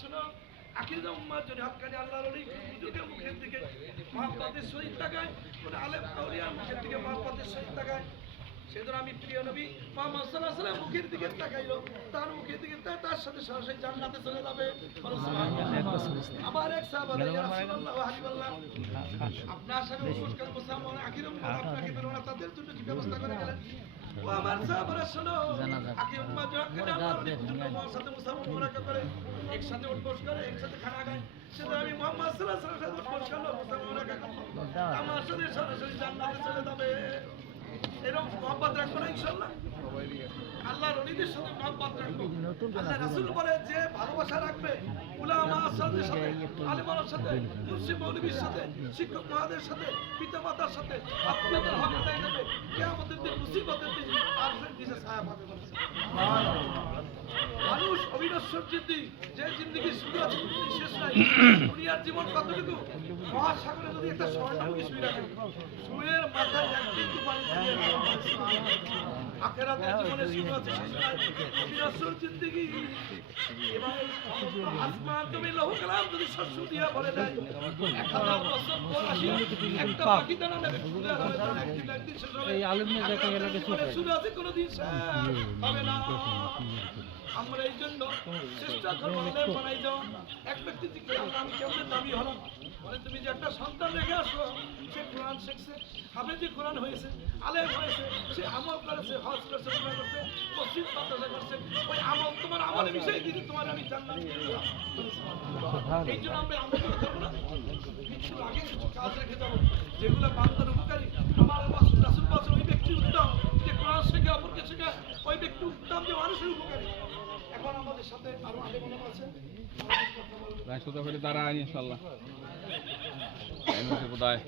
শোনো আখির উম্মার জন্য হক্কানি আল্লাহর ওলি হুজুরের মুখের দিকে মহব্বতের সহিত তাকায়, কোন আলেম আউলিয়ার মুখের দিকে মহব্বতের সহিত তাকায়। সেজন্য আমি প্রিয় নবী মুহাম্মদ সাল্লাল্লাহু আলাইহি ওয়াসাল্লাম মুখের দিকে তাকাইলো, তার মুখের দিকে তার সাথে সরাসরি জান্নাতে চলে যাবে। আবার এক সাহাবা ইয়া রাসূলুল্লাহ ওয়া হাবিবাল্লাহ, আপনার সাথে উপস্কার মুসলমান আখির উম্মাত আপনাকে বের না, তাদের জন্য কি ব্যবস্থা করে গেলেন? ও আমার সাহাবারা শোনো, আখির উম্মাত যখন আল্লাহর ওলি হুজুরের সাথে মুসলমান মুনাকাত করে, একসাথে উঠবস করে, একসাথে খানা খায়, সেটা আমি মুহাম্মদ সাল্লাল্লাহু আলাইহি ওয়াসাল্লাম উঠবস করলো, মুসলমান মুনাকাত করলো, আমার সাথে সরাসরি জান্নাতে চলে যাবে। এরকম মহব্বত রাখবো না ইনশাআল্লাহ। আল্লাহর ওলিদের সাথে মহব্বত রাখবো। আল্লাহ রাসূল বলে যে ভালোবাসা রাখবে উলামা আসহাবের সাথে, আলেমের সাথে, মুফতি মৌলবীর সাথে, শিক্ষক মহাদের সাথে, পিতামাতার সাথে আপনাদের হক আদায় করবে, কিয়ামতের দিন মুসিবতের দিন আরশের নিচে ছায়া পাবে। মানুষ অবিনশ্বর জিন্দি, যে জিন্দেগি শুরু আছে শেষ নাই। দুনিয়ার জীবন কতটুকু? মহাসাগরে যদি একটা স্বর্ণমুখী শুয়ে রাখে, শুয়ের মাথায় একদিন পানি দিয়ে আখেরাতের জীবনে শুরু আছে শেষ নাই। অবিনশ্বর জিন্দেগি। এবার আসমান তুমি লৌহ কালাম যদি শস্য দিয়া ভরে দেয়, 1000 বছর পর আসি একটা পাখি দানা নেবে, ফুলে হবে, একদিন শেষ হবে। এই আলমনে যাকে এলাকে শুরু আছে কোনোদিন শেষ হবে না। আমরা এই জন্য চেষ্টা করবো আলেম বানাই যাওয়া। এক ব্যক্তি জিজ্ঞেস করলো, আমি কেমন দাবি হলাম? বলে তুমি যে একটা সন্তান রেখে আসলো, সে কোরআন শিখছে, হাফেজে কোরআন হয়েছে, আলেম হয়েছে, সে আমল করেছে, হজ করছে, উমরা করছে, মসজিদ মাদ্রাসা করছে, ওই আমল তোমার আমলে বিষয় দিতে তোমার আমি জান্নাত দিয়ে দিলাম। এই জন্য আমরা আমল করবো না, কিছু আগে কিছু কাজ রেখে যাবো যেগুলো বান্দার উপকারী। আমার রাসূল বলেছেন ওই ব্যক্তি উত্তম যে কোরআন শেখে, অপরকে শেখায়, ওই ব্যক্তি উত্তম যে মানুষের উপকারী। এখন আমাদের সাথে আরো আলেম আছে, রাষ্ট্রপতি হলে তারা ইনশাআল্লাহ বোধ হয়।